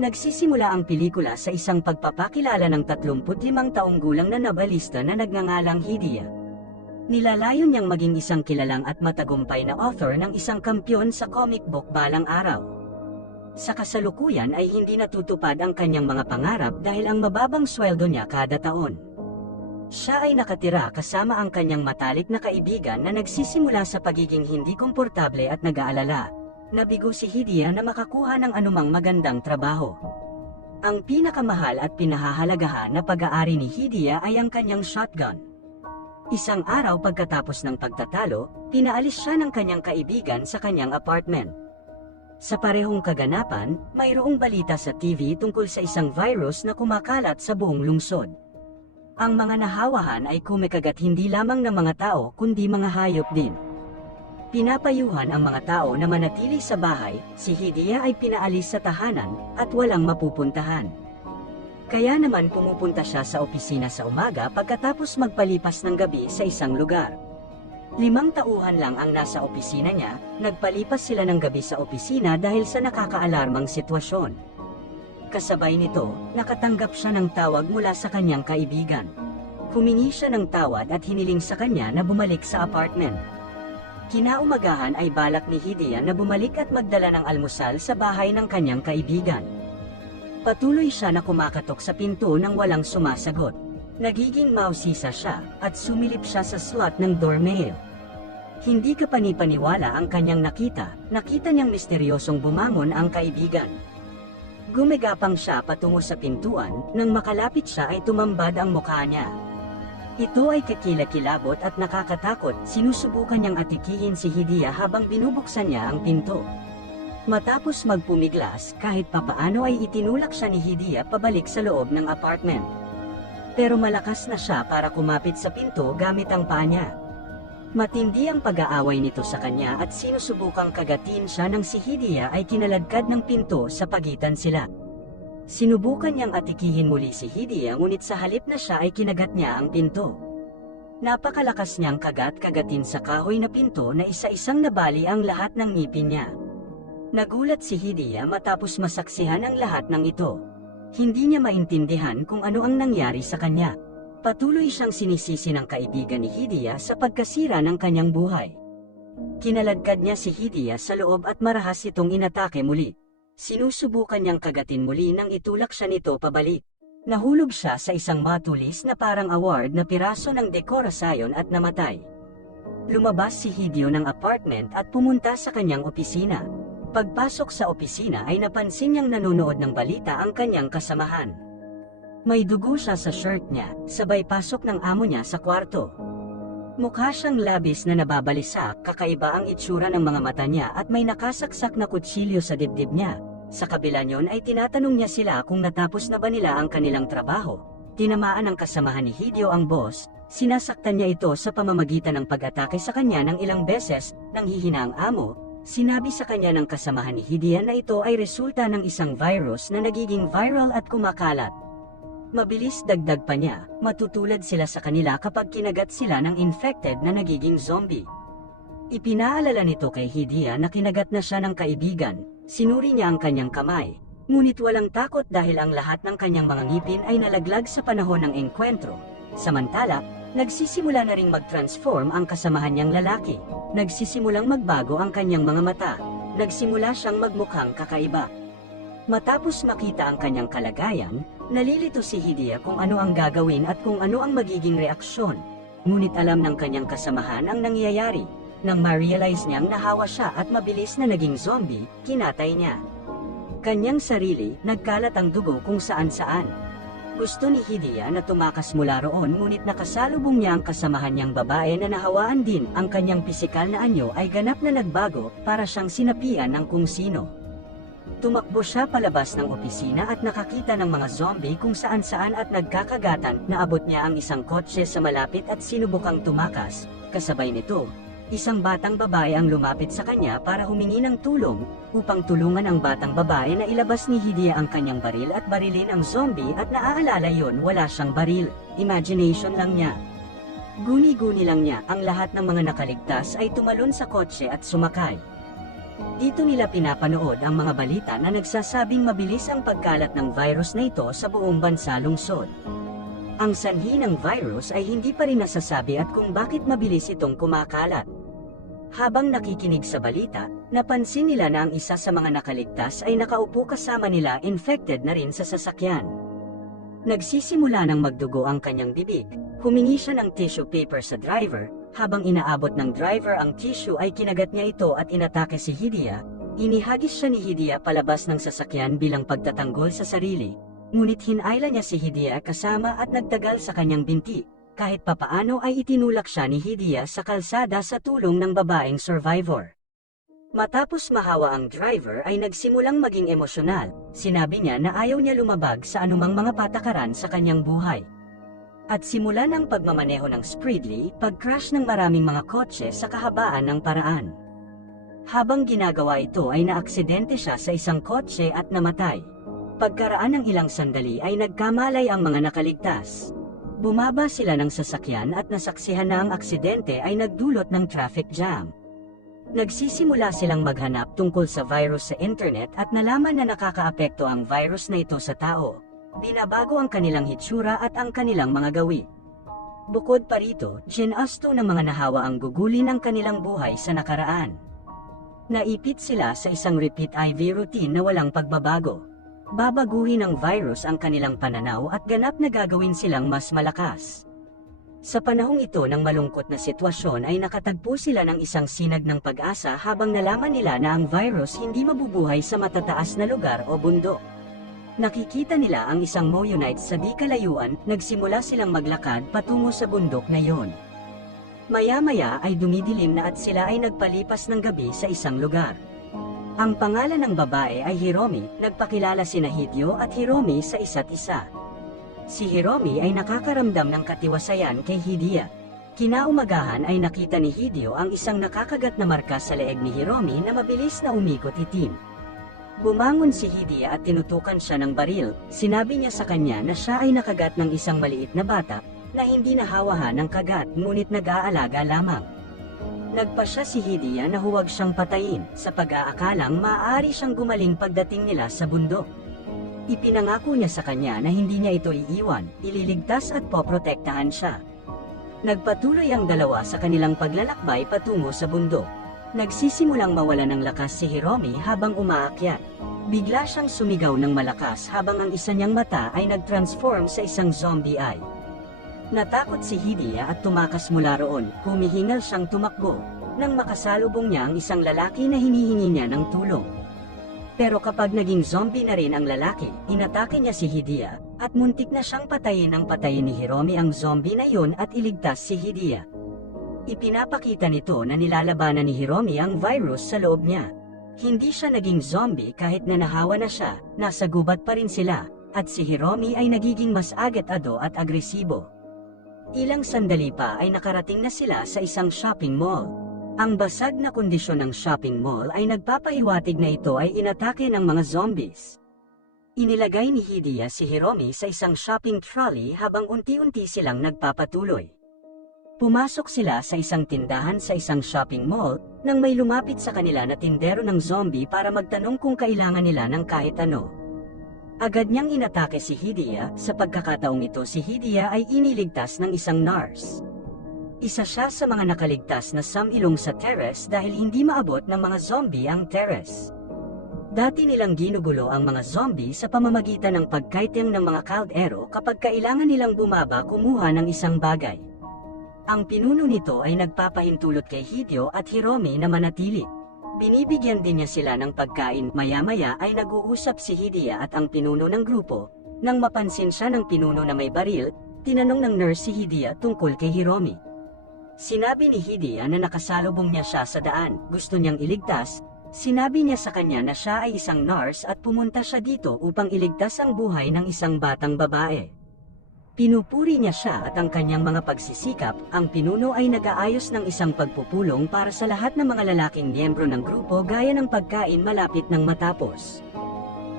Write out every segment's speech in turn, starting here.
Nagsisimula ang pelikula sa isang pagpapakilala ng 35 taong gulang na novelista na nagngangalang Hidia. Nilalayon niyang maging isang kilalang at matagumpay na author ng isang kampyon sa comic book balang araw. Sa kasalukuyan ay hindi natutupad ang kanyang mga pangarap dahil ang mababang sweldo niya kada taon. Siya ay nakatira kasama ang kanyang matalik na kaibigan na nagsisimula sa pagiging hindi komportable at nag-aalala. Nabigo si Hidia na makakuha ng anumang magandang trabaho. Ang pinakamahal at pinahahalagahan na pag-aari ni Hidia ay ang kanyang shotgun. Isang araw pagkatapos ng pagtatalo, pinaalis siya ng kanyang kaibigan sa kanyang apartment. Sa parehong kaganapan, mayroong balita sa TV tungkol sa isang virus na kumakalat sa buong lungsod. Ang mga nahawahan ay kumikagat hindi lamang ng mga tao kundi mga hayop din. Pinapayuhan ang mga tao na manatili sa bahay, si Hidia ay pinaalis sa tahanan, at walang mapupuntahan. Kaya naman pumupunta siya sa opisina sa umaga pagkatapos magpalipas ng gabi sa isang lugar. Limang tauhan lang ang nasa opisina niya, nagpalipas sila ng gabi sa opisina dahil sa nakakaalarmang sitwasyon. Kasabay nito, nakatanggap siya ng tawag mula sa kanyang kaibigan. Humingi siya ng tawad at hiniling sa kanya na bumalik sa apartment. Kinaumagahan ay balak ni Hidia na bumalik at magdala ng almusal sa bahay ng kanyang kaibigan. Patuloy siya na kumakatok sa pinto nang walang sumasagot. Nagiging mausisa siya at sumilip siya sa slot ng doormail. Hindi ka panipaniwala ang kanyang nakita, nakita niyang misteryosong bumangon ang kaibigan. Gumagapang siya patungo sa pintuan, nang makalapit siya ay tumambad ang mukha niya. Ito ay kakilakilabot at nakakatakot, sinusubukan niyang atikihin si Hidia habang binubuksan niya ang pinto. Matapos magpumiglas, kahit papaano ay itinulak siya ni Hidia pabalik sa loob ng apartment. Pero malakas na siya para kumapit sa pinto gamit ang paa niya. Matindi ang pag-aaway nito sa kanya at sinusubukang kagatin siya nang si Hidia ay kinaladkad ng pinto sa pagitan sila. Sinubukan niyang atikihin muli si Hidia ngunit sa halip na siya ay kinagat niya ang pinto. Napakalakas niyang kagat-kagatin sa kahoy na pinto na isa-isang nabali ang lahat ng ngipin niya. Nagulat si Hidia matapos masaksihan ang lahat ng ito. Hindi niya maintindihan kung ano ang nangyari sa kanya. Patuloy siyang sinisisi ng kaibigan ni Hidia sa pagkasira ng kanyang buhay. Kinaladkad niya si Hidia sa loob at marahas itong inatake muli. Sinusubukan niyang kagatin muli nang itulak siya nito pabalik. Nahulog siya sa isang matulis na parang award na piraso ng dekorasayon at namatay. Lumabas si Hideo ng apartment at pumunta sa kanyang opisina. Pagpasok sa opisina ay napansin niyang nanonood ng balita ang kanyang kasamahan. May dugo siya sa shirt niya, sabay pasok ng amo niya sa kwarto. Mukha siyang labis na nababalisa, kakaiba ang itsura ng mga mata niya at may nakasaksak na kutsilyo sa dibdib niya. Sa kabila niyon ay tinatanong niya sila kung natapos na ba nila ang kanilang trabaho. Tinamaan ng kasamahan ni Hideo ang boss, sinasaktan niya ito sa pamamagitan ng pag-atake sa kanya ng ilang beses, nang hihina ang amo, sinabi sa kanya ng kasamahan ni Hideo na ito ay resulta ng isang virus na nagiging viral at kumakalat. Mabilis dagdag pa niya, matutulad sila sa kanila kapag kinagat sila ng infected na nagiging zombie. Ipinaalala nito kay Hidia na kinagat na siya ng kaibigan, sinuri niya ang kanyang kamay, ngunit walang takot dahil ang lahat ng kanyang mga ngipin ay nalaglag sa panahon ng enkwentro. Samantala, nagsisimula na ring mag-transform ang kasamahan niyang lalaki, nagsisimulang magbago ang kanyang mga mata, nagsimula siyang magmukhang kakaiba. Matapos makita ang kanyang kalagayan, nalilito si Hidia kung ano ang gagawin at kung ano ang magiging reaksyon. Ngunit alam ng kanyang kasamahan ang nangyayari. Nang ma-realize niyang nahawa siya at mabilis na naging zombie, kinatay niya. Kanyang sarili, nagkalat ang dugo kung saan-saan. Gusto ni Hidia na tumakas mula roon ngunit nakasalubong niya ang kasamahan niyang babae na nahawaan din ang kanyang pisikal na anyo ay ganap na nagbago para siyang sinapian ng kung sino. Tumakbo siya palabas ng opisina at nakakita ng mga zombie kung saan saan at nagkakagatan. Naabot niya ang isang kotse sa malapit at sinubukang tumakas. Kasabay nito, isang batang babae ang lumapit sa kanya para humingi ng tulong, upang tulungan ang batang babae na ilabas ni Hidia ang kanyang baril at barilin ang zombie at naaalala yon wala siyang baril. Imagination lang niya. Guni-guni lang niya ang lahat ng mga nakaligtas ay tumalon sa kotse at sumakay. Dito nila pinapanood ang mga balita na nagsasabing mabilis ang pagkalat ng virus na ito sa buong bansa lungsod. Ang sanhi ng virus ay hindi pa rin nasasabi at kung bakit mabilis itong kumakalat. Habang nakikinig sa balita, napansin nila na ang isa sa mga nakaligtas ay nakaupo kasama nila infected na rin sa sasakyan. Nagsisimula ng magdugo ang kanyang bibig, humingi siya ng tissue paper sa driver, habang inaabot ng driver ang tissue ay kinagat niya ito at inatake si Hidia, inihagis siya ni Hidia palabas ng sasakyan bilang pagtatanggol sa sarili, ngunit hinayla niya si Hidia kasama at nagtagal sa kanyang binti, kahit papaano ay itinulak siya ni Hidia sa kalsada sa tulong ng babaeng survivor. Matapos mahawa ang driver ay nagsimulang maging emosyonal, sinabi niya na ayaw niya lumabag sa anumang mga patakaran sa kanyang buhay. At simula ng pagmamaneho ng Spridley, pag-crash ng maraming mga kotse sa kahabaan ng paraan. Habang ginagawa ito ay naaksidente siya sa isang kotse at namatay. Pagkaraan ng ilang sandali ay nagkamalay ang mga nakaligtas. Bumaba sila ng sasakyan at nasaksihan na ang aksidente ay nagdulot ng traffic jam. Nagsisimula silang maghanap tungkol sa virus sa internet at nalaman na nakakaapekto ang virus na ito sa tao. Binabago ang kanilang hitsura at ang kanilang mga gawi. Bukod pa rito, ginasto ng mga nahawa ang gugulin ang kanilang buhay sa nakaraan. Naipit sila sa isang repeat IV routine na walang pagbabago. Babaguhin ng virus ang kanilang pananaw at ganap na gagawin silang mas malakas. Sa panahong ito ng malungkot na sitwasyon ay nakatagpo sila ng isang sinag ng pag-asa habang nalaman nila na ang virus hindi mabubuhay sa matataas na lugar o bundok. Nakikita nila ang isang Moonite sa di kalayuan, nagsimula silang maglakad patungo sa bundok na yon. Maya-maya ay dumidilim na at sila ay nagpalipas ng gabi sa isang lugar. Ang pangalan ng babae ay Hiromi, nagpakilala sina Hidyo at Hiromi sa isa't isa. Si Hiromi ay nakakaramdam ng katiwasayan kay Hidia. Kinaumagahan ay nakita ni Hidyo ang isang nakakagat na marka sa leeg ni Hiromi na mabilis na umikot itim. Bumangon si Hidia at tinutukan siya ng baril, sinabi niya sa kanya na siya ay nakagat ng isang maliit na bata, na hindi nahawahan ng kagat ngunit nag-aalaga lamang. Nagpa siya si Hidia na huwag siyang patayin, sa pag-aakalang maaari siyang gumaling pagdating nila sa bundok. Ipinangako niya sa kanya na hindi niya ito iiwan, ililigtas at poprotektahan siya. Nagpatuloy ang dalawa sa kanilang paglalakbay patungo sa bundok. Nagsisimulang mawala ng lakas si Hiromi habang umaakyat. Bigla siyang sumigaw ng malakas habang ang isa niyang mata ay nag-transform sa isang zombie eye. Natakot si Hidia at tumakas mula roon, humihingal siyang tumakbo, nang makasalubong niya ang isang lalaki na hinihingi niya ng tulong. Pero kapag naging zombie na rin ang lalaki, inatake niya si Hidia, at muntik na siyang patayin ng patayin ni Hiromi ang zombie na yon at iligtas si Hidia. Ipinapakita nito na nilalabanan ni Hiromi ang virus sa loob niya. Hindi siya naging zombie kahit na nahawa na siya, nasa gubat pa rin sila, at si Hiromi ay nagiging mas agad-ado at agresibo. Ilang sandali pa ay nakarating na sila sa isang shopping mall. Ang basag na kondisyon ng shopping mall ay nagpapahiwatig na ito ay inatake ng mga zombies. Inilagay ni Hidia si Hiromi sa isang shopping trolley habang unti-unti silang nagpapatuloy. Pumasok sila sa isang tindahan sa isang shopping mall nang may lumapit sa kanila na tindero ng zombie para magtanong kung kailangan nila ng kahit ano. Agad niyang inatake si Hidia, sa pagkakataong ito si Hidia ay iniligtas ng isang nurse. Isa siya sa mga nakaligtas na samilong sa terrace dahil hindi maabot ng mga zombie ang terrace. Dati nilang ginugulo ang mga zombie sa pamamagitan ng pagkaitim ng mga kaldero kapag kailangan nilang bumaba kumuha ng isang bagay. Ang pinuno nito ay nagpapahintulot kay Hideo at Hiromi na manatili. Binibigyan din niya sila ng pagkain. Maya-maya ay nag-uusap si Hidia at ang pinuno ng grupo. Nang mapansin siya ng pinuno na may baril, tinanong ng nurse si Hidia tungkol kay Hiromi. Sinabi ni Hidia na nakasalubong niya siya sa daan, gusto niyang iligtas, sinabi niya sa kanya na siya ay isang nurse at pumunta siya dito upang iligtas ang buhay ng isang batang babae. Pinupuri niya siya at ang kanyang mga pagsisikap, ang pinuno ay nag-aayos ng isang pagpupulong para sa lahat ng mga lalaking miyembro ng grupo gaya ng pagkain malapit ng matapos.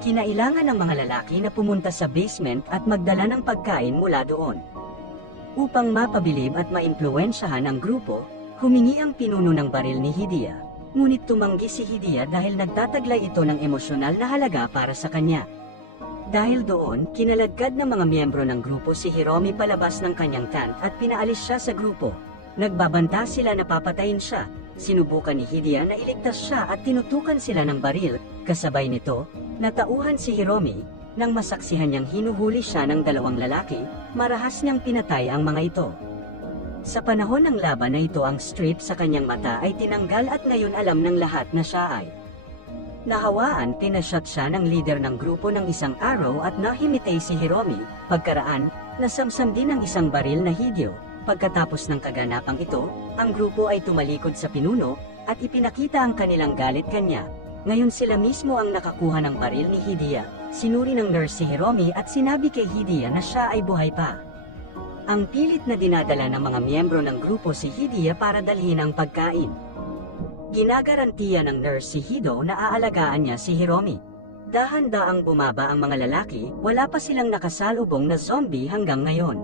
Kinailangan ng mga lalaki na pumunta sa basement at magdala ng pagkain mula doon. Upang mapabilib at maimpluwensyahan ang grupo, humingi ang pinuno ng baril ni Hidia. ngunit tumanggi si Hidia dahil nagtataglay ito ng emosyonal na halaga para sa kanya. Dahil doon, kinaladkad ng mga miyembro ng grupo si Hiromi palabas ng kanyang tent at pinaalis siya sa grupo. Nagbabanta sila na papatayin siya. Sinubukan ni Hidia na iligtas siya at tinutukan sila ng baril. Kasabay nito, natauhan si Hiromi, nang masaksihan niyang hinuhuli siya ng dalawang lalaki, marahas niyang pinatay ang mga ito. Sa panahon ng laban na ito ang strip sa kanyang mata ay tinanggal at ngayon alam ng lahat na siya ay. Nahawaan, pinashot siya ng leader ng grupo ng isang arrow at nahimitay si Hiromi, pagkaraan, nasamsam din ng isang baril na hidyo. Pagkatapos ng kaganapang ito, ang grupo ay tumalikod sa pinuno, at ipinakita ang kanilang galit kanya. Ngayon sila mismo ang nakakuha ng baril ni Hidia. Sinuri ng nurse si Hiromi at sinabi kay Hidia na siya ay buhay pa. Ang pilit na dinadala ng mga miyembro ng grupo si Hidia para dalhin ang pagkain. Ginagarantiya ng nurse si Hido na aalagaan niya si Hiromi. Dahan-daang bumaba ang mga lalaki, wala pa silang nakasalubong na zombie hanggang ngayon.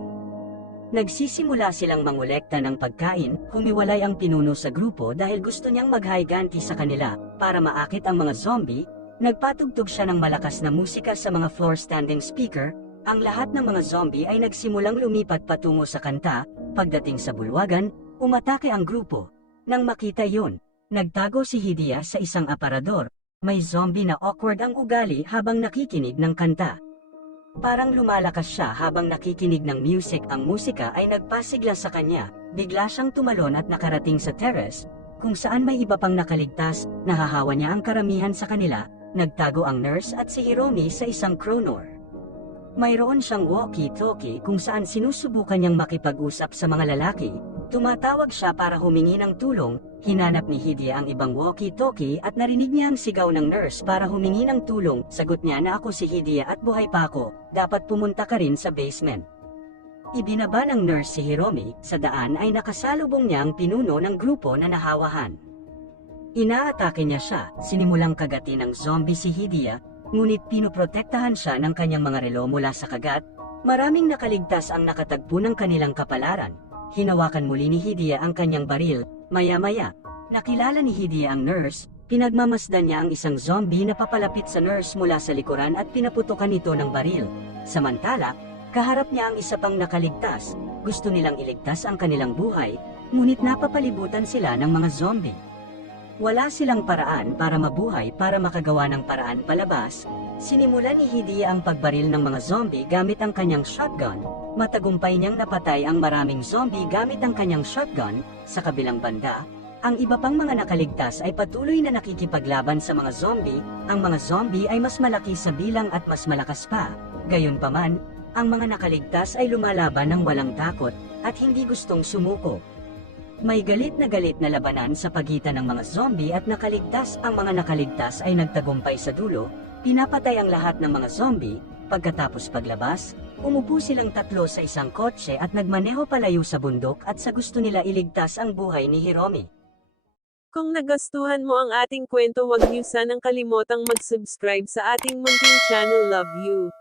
Nagsisimula silang mangolekta ng pagkain, humiwalay ang pinuno sa grupo dahil gusto niyang maghiganti sa kanila, para maakit ang mga zombie, nagpatugtog siya ng malakas na musika sa mga floor standing speaker, ang lahat ng mga zombie ay nagsimulang lumipat patungo sa kanta, pagdating sa bulwagan, umatake ang grupo. Nang makita yon, nagtago si Hidia sa isang aparador, may zombie na awkward ang ugali habang nakikinig ng kanta. Parang lumalakas siya habang nakikinig ng music. Ang musika ay nagpasigla sa kanya, bigla siyang tumalon at nakarating sa terrace, kung saan may iba pang nakaligtas, nahahawa niya ang karamihan sa kanila, nagtago ang nurse at si Hiromi sa isang kronor. Mayroon siyang walkie-talkie kung saan sinusubukan niyang makipag-usap sa mga lalaki, tumatawag siya para humingi ng tulong, hinanap ni Hidia ang ibang walkie-talkie at narinig niya ang sigaw ng nurse para humingi ng tulong, sagot niya na ako si Hidia at buhay pa ako, dapat pumunta ka rin sa basement. Ibinaba ng nurse si Hiromi, sa daan ay nakasalubong niya ang pinuno ng grupo na nahawahan. Inaatake niya siya, sinimulang kagati ng zombie si Hidia, ngunit pinoprotektahan siya ng kanyang mga relo mula sa kagat, maraming nakaligtas ang nakatagpo ng kanilang kapalaran. Hinawakan muli ni Hidia ang kanyang baril, maya-maya, nakilala ni Hidia ang nurse, pinagmamasdan niya ang isang zombie na papalapit sa nurse mula sa likuran at pinaputokan ito ng baril. Samantala, kaharap niya ang isa pang nakaligtas, gusto nilang iligtas ang kanilang buhay, ngunit napapalibutan sila ng mga zombie. Wala silang paraan para mabuhay para makagawa ng paraan palabas. Sinimulan ni Hidia ang pagbaril ng mga zombie gamit ang kanyang shotgun. Matagumpay niyang napatay ang maraming zombie gamit ang kanyang shotgun. Sa kabilang banda, ang iba pang mga nakaligtas ay patuloy na nakikipaglaban sa mga zombie. Ang mga zombie ay mas malaki sa bilang at mas malakas pa. Gayunpaman, ang mga nakaligtas ay lumalaban ng walang takot at hindi gustong sumuko. May galit na galit na labanan sa pagitan ng mga zombie at nakaligtas. Ang mga nakaligtas ay nagtagumpay sa dulo, pinapatay ang lahat ng mga zombie, pagkatapos paglabas, umupo silang tatlo sa isang kotse at nagmaneho palayo sa bundok at sa gusto nila iligtas ang buhay ni Hiromi. Kung nagustuhan mo ang ating kwento huwag niyo sanang kalimotang mag-subscribe sa ating munting channel Love You.